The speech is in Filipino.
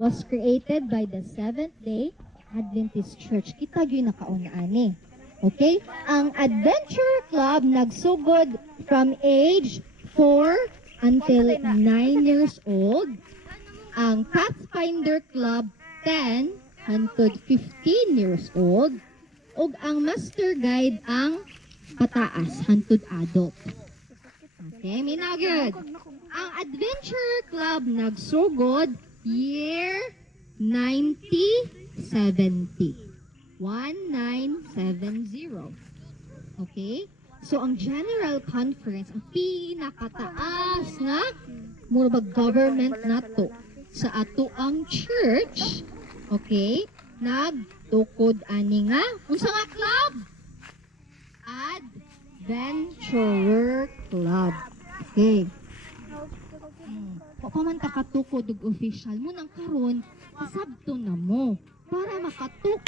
was created by the Seventh-day Adventist Church. Kita gyud nakauna-ani. Okay? Ang Adventure Club nagsugod from age 4 until 9 years old. Ang Pathfinder Club 10 until 15 years old. Ug ang Master Guide ang pataas hangtod adult. Okay, minagod. Ang Adventure Club nagsugod year 1970. 1970. Okay? So, ang General Conference, ang pinakataas nga, mura ba government na to, sa ato ang church, okay, nagtukod ani nga, unsa nga club? Adventurer Club. Okay. Pa man ta katukod og official mo nang karon, sabto na mo para makatukod